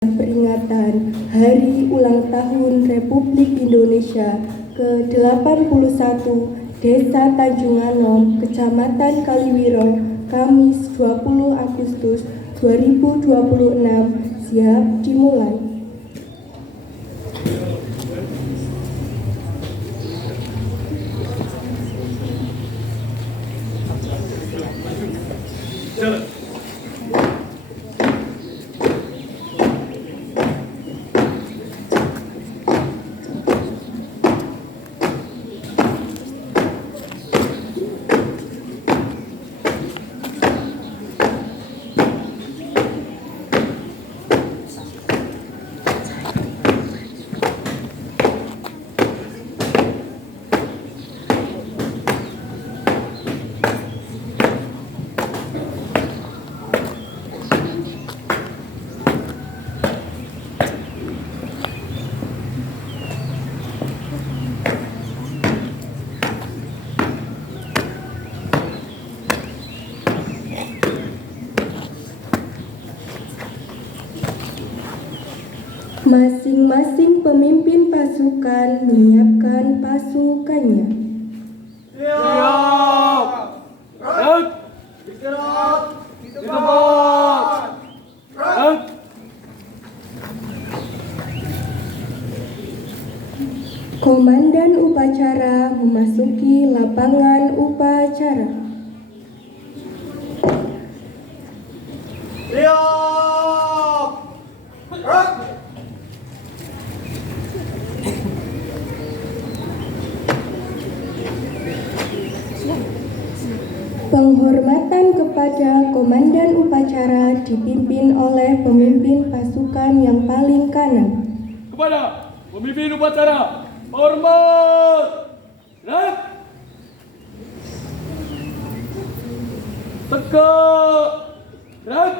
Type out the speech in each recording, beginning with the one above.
Peringatan Hari Ulang Tahun Republik Indonesia ke-81 Desa Tanjung Anom, Kecamatan Kaliwiro, Kamis 20 Agustus 2026, siap dimulai. Masing-masing pemimpin pasukan menyiapkan pasukannya. Siap! Red! Istirahat! Di tempat! Red! Komandan upacara memasuki lapangan upacara. Siap! Red! Penghormatan kepada komandan upacara dipimpin oleh pemimpin pasukan yang paling kanan. Kepada pemimpin upacara, hormat! Red! Tegak! Red!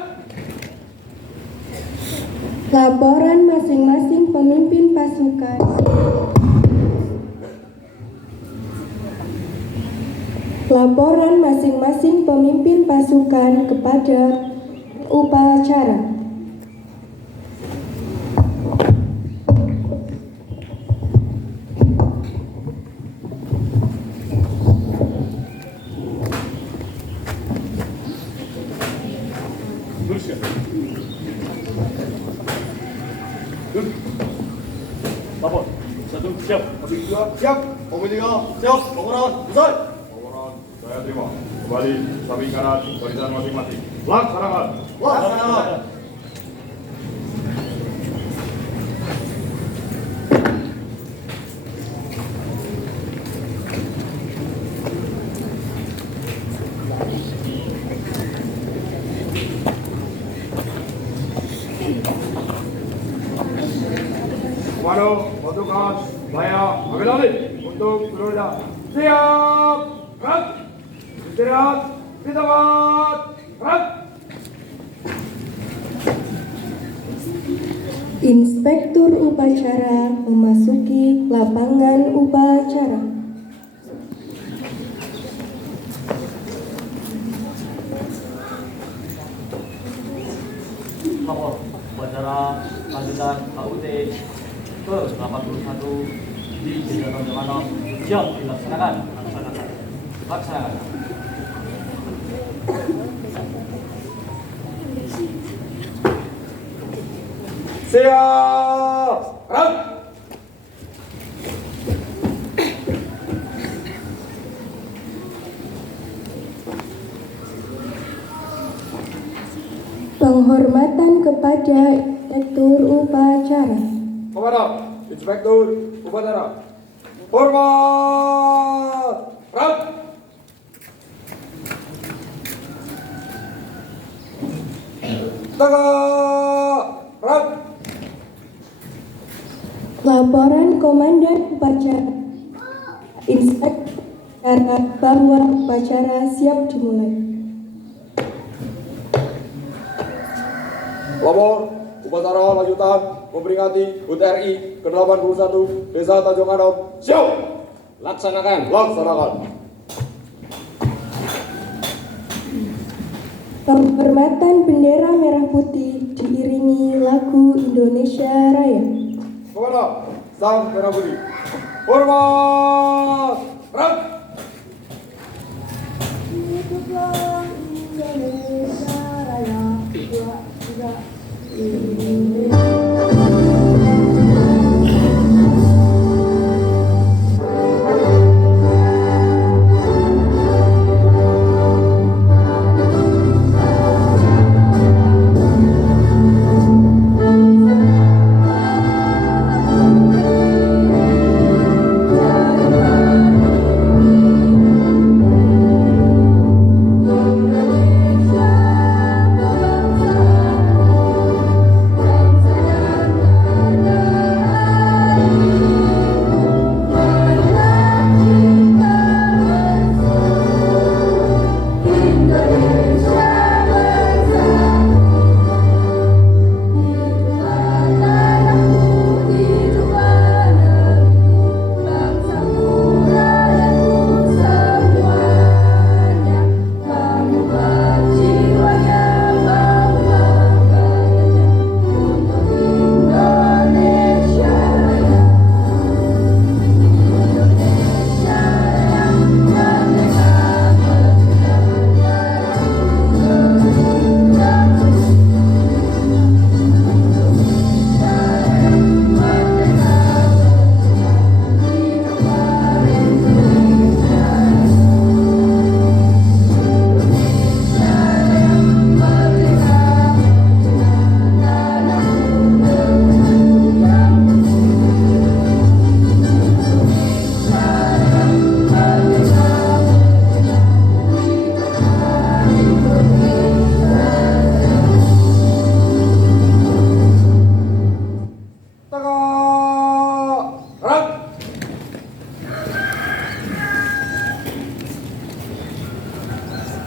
Laporan masing-masing pemimpin pasukan. Laporan masing-masing pemimpin pasukan kepada upacara. Lapor. Satu, siap. Komisi dua, siap. Komisi tiga, siap. Pengurangan, selesai. Pengurangan, saya terima. Kembali, samping kanan, barisan masing-masing. Laksanakan. Laksanakan. Komando, pasukan, saya ambil alih untuk Florida. Siap, red, istirahat, di tempat, red. Inspektur upacara memasuki lapangan upacara. Lapor upacara lanjutan KUT ke-81 di Desa Tanjung Anom siap dilaksanakan. Laksanakan. Siap, red. Penghormatan kepada inspektur upacara. Komando, inspektur upacara. Hormat, red. Tegak, red. Laporan komandan upacara. Inspektur bahwa upacara siap dimulai. Lapor, upacara lanjutan memperingati HUT RI ke-81 Desa Tanjung Anom. Siap. Laksanakan. Laksanakan. Penghormatan bendera merah putih diiringi lagu Indonesia Raya. Kepada Sang Merah Putih. Hormat. Gerak. Hiduplah Indonesia Raya, juga Indonesia.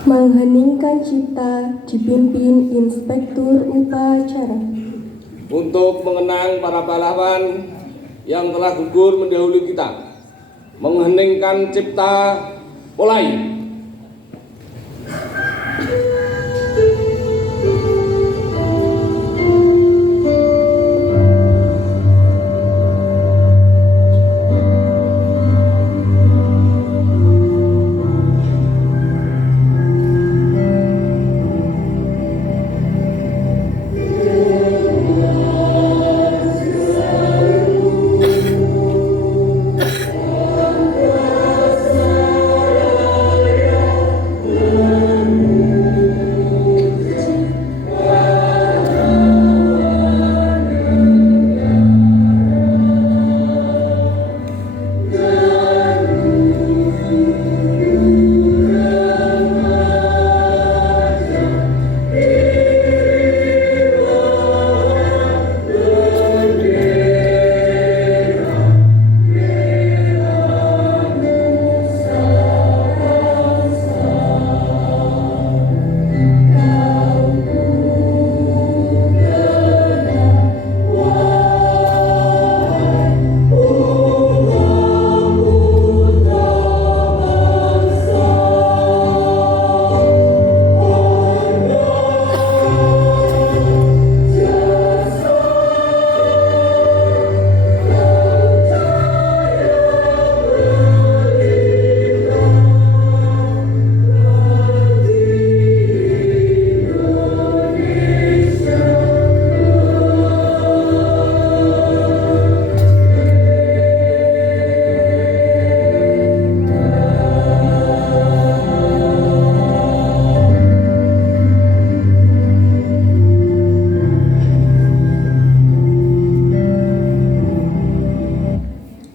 Mengheningkan cipta dipimpin Inspektur Upacara. Untuk mengenang para pahlawan yang telah gugur mendahului kita, mengheningkan cipta mulai.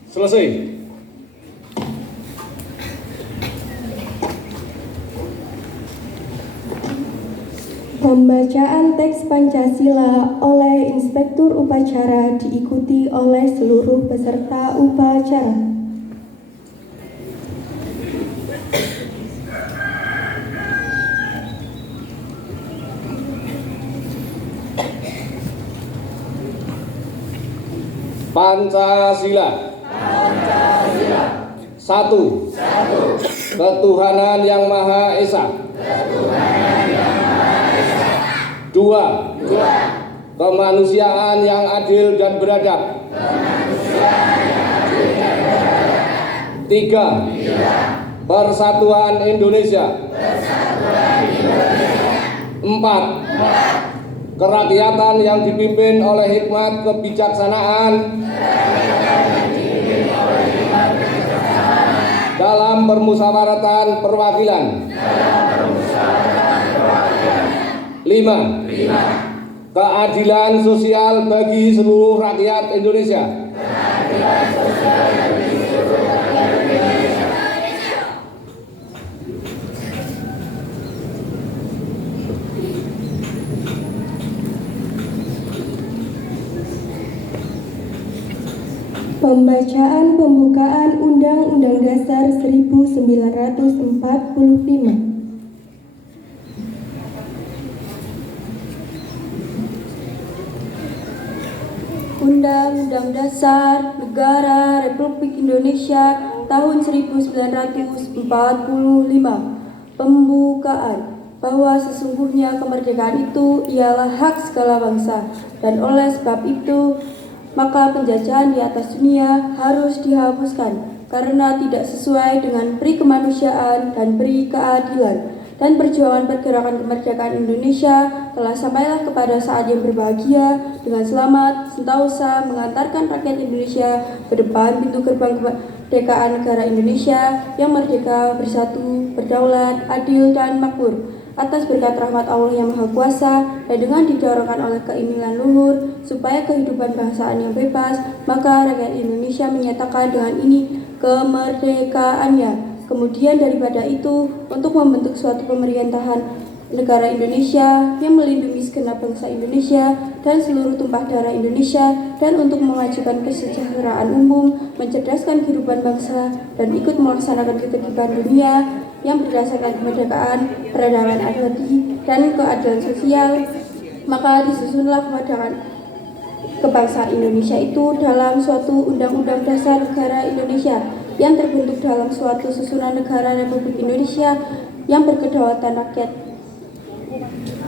Selesai. Pembacaan teks Pancasila oleh Inspektur Upacara diikuti oleh seluruh peserta upacara. Pancasila. Satu. Ketuhanan Yang Maha Esa. Dua. kemanusiaan yang adil dan beradab. 3. Persatuan Indonesia. 4. Kerakyatan yang dipimpin oleh hikmat kebijaksanaan dalam permusyawaratan perwakilan. 5. Keadilan sosial bagi seluruh rakyat Indonesia. Pembacaan pembukaan Undang-Undang Dasar 1945. Undang-Undang Dasar Negara Republik Indonesia tahun 1945. Pembukaan. Bahwa sesungguhnya kemerdekaan itu ialah hak segala bangsa, dan oleh sebab itu maka penjajahan di atas dunia harus dihapuskan karena tidak sesuai dengan peri kemanusiaan dan peri keadilan. Dan perjuangan pergerakan kemerdekaan Indonesia telah sampailah kepada saat yang berbahagia dengan selamat sentosa mengantarkan rakyat Indonesia ke depan pintu gerbang kemerdekaan negara Indonesia yang merdeka, bersatu, berdaulat, adil, dan makmur. Atas berkat rahmat Allah yang Maha Kuasa dan dengan didorongkan oleh keinginan luhur supaya kehidupan bangsaan yang bebas, maka rakyat Indonesia menyatakan dengan ini kemerdekaannya. Kemudian daripada itu, untuk membentuk suatu pemerintahan negara Indonesia yang melindungi segenap bangsa Indonesia dan seluruh tumpah darah Indonesia, dan untuk memajukan kesejahteraan umum, mencerdaskan kehidupan bangsa, dan ikut melaksanakan ketertiban dunia yang berdasarkan kemerdekaan, peradaban abadi, dan keadilan sosial, maka disusunlah kemerdekaan kebangsaan Indonesia itu dalam suatu Undang-Undang Dasar Negara Indonesia yang terbentuk dalam suatu susunan negara Republik Indonesia yang berkedaulatan rakyat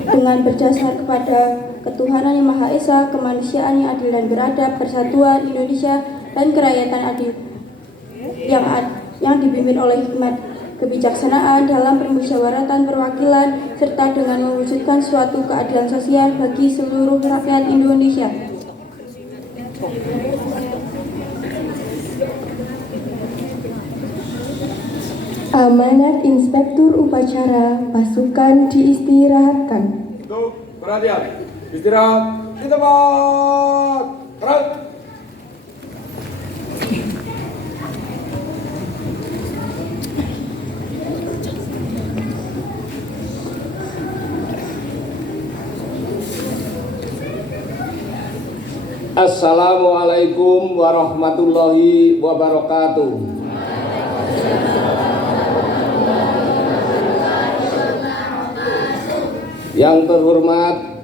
dengan berdasar kepada ketuhanan yang Maha Esa, kemanusiaan yang adil dan beradab, persatuan Indonesia, dan kerakyatan adil yang dipimpin oleh hikmat kebijaksanaan dalam permusyawaratan perwakilan, serta dengan mewujudkan suatu keadilan sosial bagi seluruh rakyat Indonesia. Amanat Inspektur Upacara pasukan diistirahatkan. Untuk perhatian, istirahat di tempat. Gerak. Assalamualaikum warahmatullahi wabarakatuh. Yang terhormat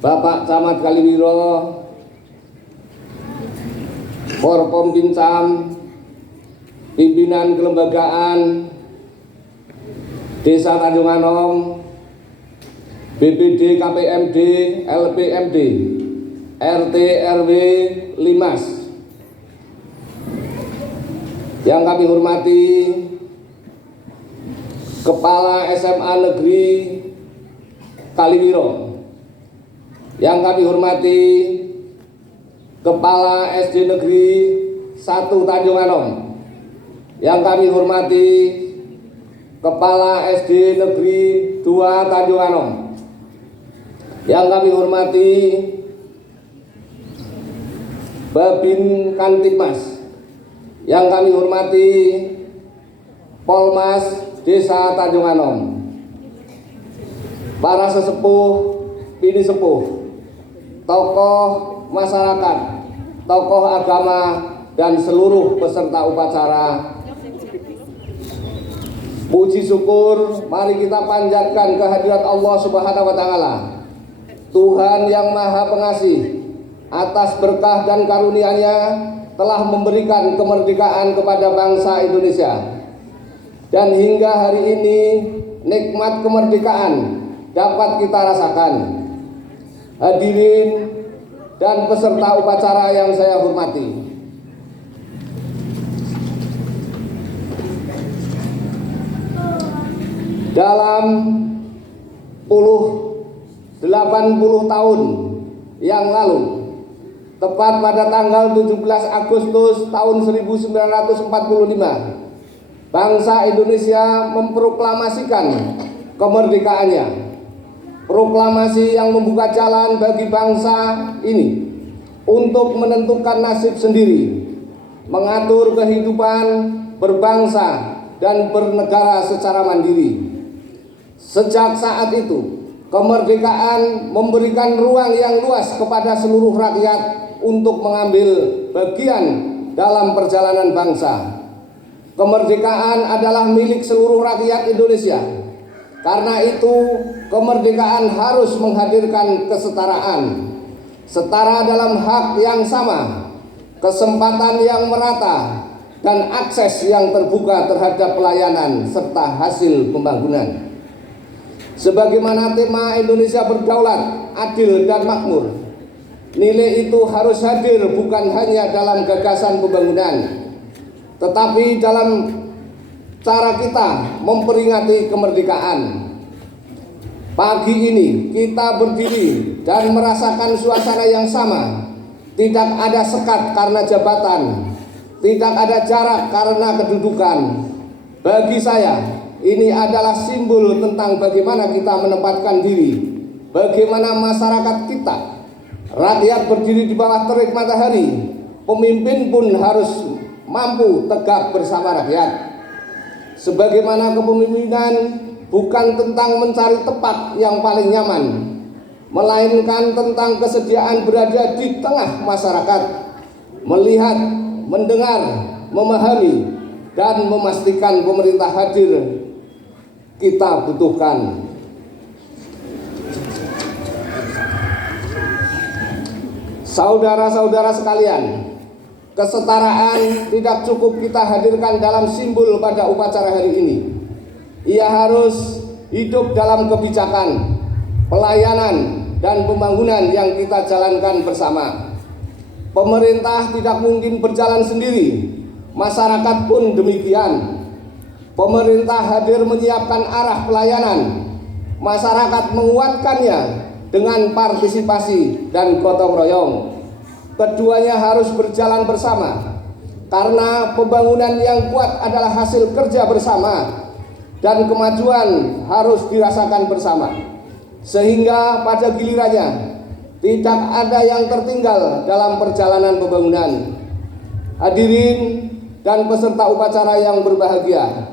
Bapak Camat Kaliwiro, Forkompimcam, pimpinan kelembagaan Desa Tanjung Anom, BPD, KPMD, LPMD, RT, RW, Limas. Yang kami hormati Kepala SMA Negeri Kaliwiro, yang kami hormati Kepala SD Negeri 1 Tanjung Anom, yang kami hormati Kepala SD Negeri 2 Tanjung Anom, yang kami hormati Babin Kantipmas, yang kami hormati Polmas Desa Tanjung Anom, para sesepuh, bini sepuh, tokoh masyarakat, tokoh agama, dan seluruh peserta upacara. Puji syukur, mari kita panjatkan kehadirat Allah Subhanahu wa Ta'ala, Tuhan yang Maha Pengasih, atas berkah dan karunia-Nya telah memberikan kemerdekaan kepada bangsa Indonesia. Dan hingga hari ini nikmat kemerdekaan dapat kita rasakan. hadirin dan peserta upacara yang saya hormati. Dalam 80 tahun yang lalu, tepat pada tanggal 17 Agustus tahun 1945, bangsa Indonesia memproklamasikan kemerdekaannya. Proklamasi yang membuka jalan bagi bangsa ini untuk menentukan nasib sendiri, mengatur kehidupan berbangsa dan bernegara secara mandiri. Sejak saat itu, kemerdekaan memberikan ruang yang luas kepada seluruh rakyat untuk mengambil bagian dalam perjalanan bangsa. Kemerdekaan adalah milik seluruh rakyat Indonesia. Karena itu, kemerdekaan harus menghadirkan kesetaraan. Setara dalam hak yang sama, kesempatan yang merata, dan akses yang terbuka terhadap pelayanan serta hasil pembangunan. Sebagaimana tema Indonesia berdaulat, adil dan makmur, nilai itu harus hadir bukan hanya dalam gagasan pembangunan, tetapi dalam cara kita memperingati kemerdekaan. Pagi ini kita berdiri dan merasakan suasana yang sama. Tidak ada sekat karena jabatan, tidak ada jarak karena kedudukan. Bagi saya, ini adalah simbol tentang bagaimana kita menempatkan diri, bagaimana masyarakat kita. Rakyat berdiri di bawah terik matahari, pemimpin pun harus mampu tegak bersama rakyat. Sebagaimana kepemimpinan bukan tentang mencari tempat yang paling nyaman, melainkan tentang kesediaan berada di tengah masyarakat, melihat, mendengar, memahami, dan memastikan pemerintah hadir kita butuhkan. Saudara-saudara sekalian, kesetaraan tidak cukup kita hadirkan dalam simbol pada upacara hari ini. Ia harus hidup dalam kebijakan, pelayanan, dan pembangunan yang kita jalankan bersama. Pemerintah tidak mungkin berjalan sendiri, masyarakat pun demikian. Pemerintah hadir menyiapkan arah pelayanan, masyarakat menguatkannya dengan partisipasi dan gotong royong. Keduanya harus berjalan bersama, karena pembangunan yang kuat adalah hasil kerja bersama, dan kemajuan harus dirasakan bersama. Sehingga pada gilirannya tidak ada yang tertinggal dalam perjalanan pembangunan. Hadirin dan peserta upacara yang berbahagia,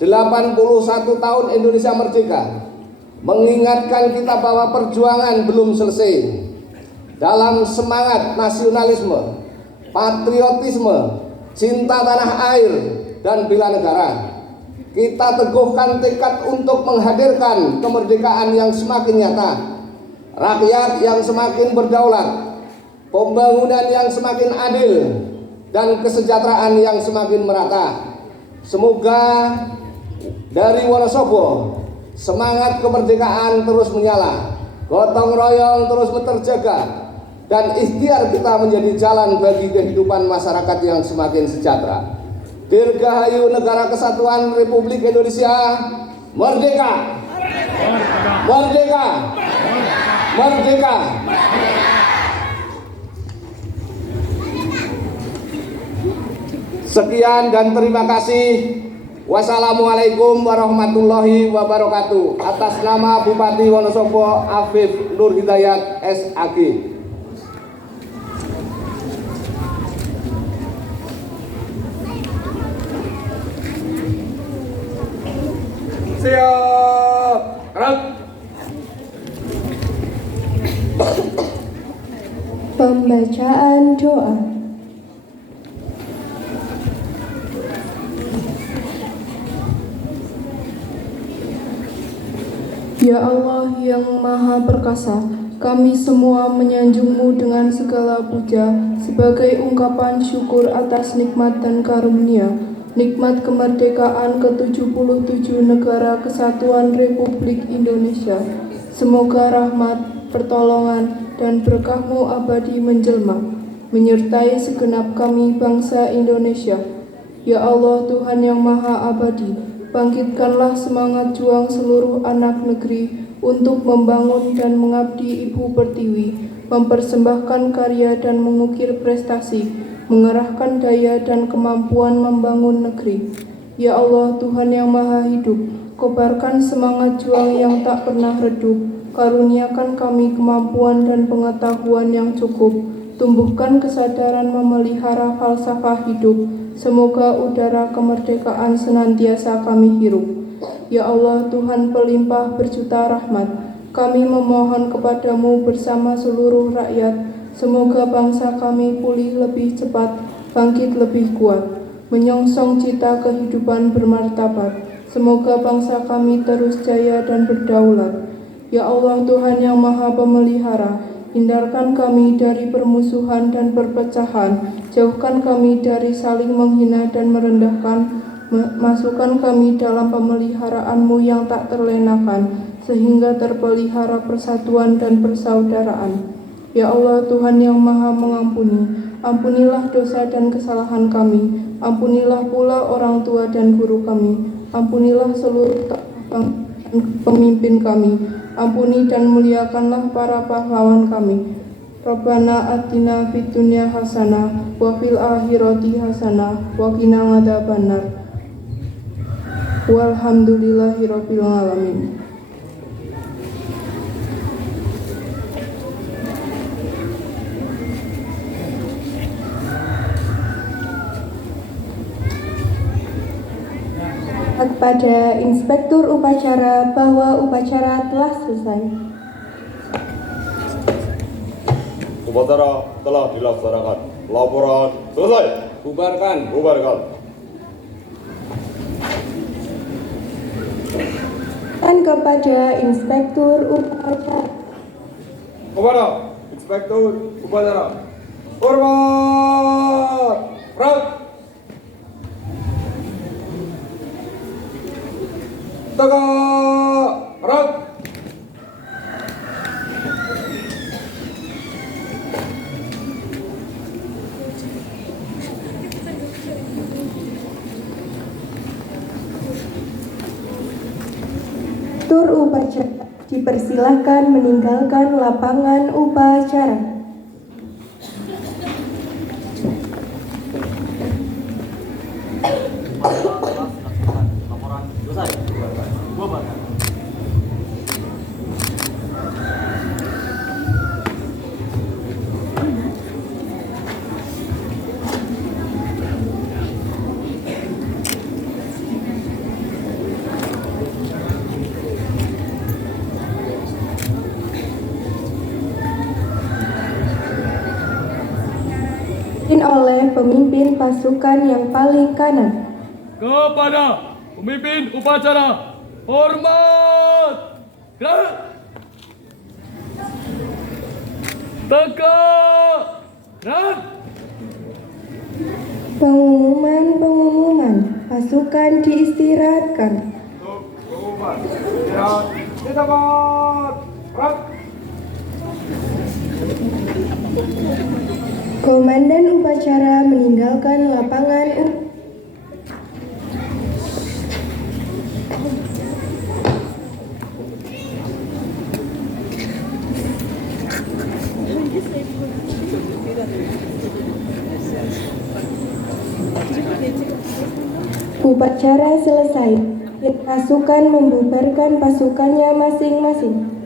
81 tahun Indonesia merdeka mengingatkan kita bahwa perjuangan belum selesai. Dalam semangat nasionalisme, patriotisme, cinta tanah air, dan bela negara, kita teguhkan tekad untuk menghadirkan kemerdekaan yang semakin nyata, rakyat yang semakin berdaulat, pembangunan yang semakin adil, dan kesejahteraan yang semakin merata. Semoga dari Wonosobo semangat kemerdekaan terus menyala, gotong royong terus terjaga, dan ikhtiar kita menjadi jalan bagi kehidupan masyarakat yang semakin sejahtera. Dirgahayu Negara Kesatuan Republik Indonesia merdeka! Merdeka! Merdeka! Sekian dan terima kasih. Wassalamualaikum warahmatullahi wabarakatuh. Atas nama Bupati Wonosobo Afif Nur Hidayat SAG. Siap. Gerak. Pembacaan doa. Ya Allah yang Maha Perkasa, kami semua menyanjung-Mu dengan segala puja sebagai ungkapan syukur atas nikmat dan karunia, nikmat kemerdekaan ke-77 Negara Kesatuan Republik Indonesia. Semoga rahmat, pertolongan, dan berkah-Mu abadi menjelma, menyertai segenap kami bangsa Indonesia. Ya Allah, Tuhan yang Maha Abadi, bangkitkanlah semangat juang seluruh anak negeri untuk membangun dan mengabdi Ibu Pertiwi, mempersembahkan karya dan mengukir prestasi, mengerahkan daya dan kemampuan membangun negeri. Ya Allah, Tuhan yang Maha Hidup, kobarkan semangat juang yang tak pernah redup, karuniakan kami kemampuan dan pengetahuan yang cukup, tumbuhkan kesadaran memelihara falsafah hidup, semoga udara kemerdekaan senantiasa kami hirup. Ya Allah, Tuhan pelimpah berjuta rahmat, kami memohon kepadamu bersama seluruh rakyat, semoga bangsa kami pulih lebih cepat, bangkit lebih kuat, menyongsong cita kehidupan bermartabat. Semoga bangsa kami terus jaya dan berdaulat. Ya Allah, Tuhan yang Maha Pemelihara, hindarkan kami dari permusuhan dan perpecahan, jauhkan kami dari saling menghina dan merendahkan, masukkan kami dalam pemeliharaanmu yang tak terlenakan, sehingga terpelihara persatuan dan persaudaraan. Ya Allah, Tuhan yang Maha Mengampuni, ampunilah dosa dan kesalahan kami, ampunilah pula orang tua dan guru kami, ampunilah seluruh pemimpin kami, ampuni dan muliakanlah para pahlawan kami. Rabbana atina fid dunya hasanah wa fil akhirati hasanah wa qina adzabannar. Walhamdulillahirabbil alamin. Kepada Inspektur Upacara bahwa upacara telah selesai. Upacara telah dilaksanakan. Laporan selesai. Bubarkan. Bubarkan. Dan kepada Inspektur Upacara. Kepada Inspektur Upacara. Hormat. Rat. Tegak. Rat. Tur upacara dipersilahkan meninggalkan lapangan upacara. Laporan selesai. Bubarkan. Oleh pemimpin pasukan yang paling kanan. Kepada pemimpin upacara, hormat, gerak, tegak, gerak. Pengumuman, pasukan diistirahatkan. Untuk pengumuman. Istirahat. Di tempat. Rat. Komandan upacara meninggalkan lapangan upacara selesai. Pasukan membubarkan pasukannya masing-masing.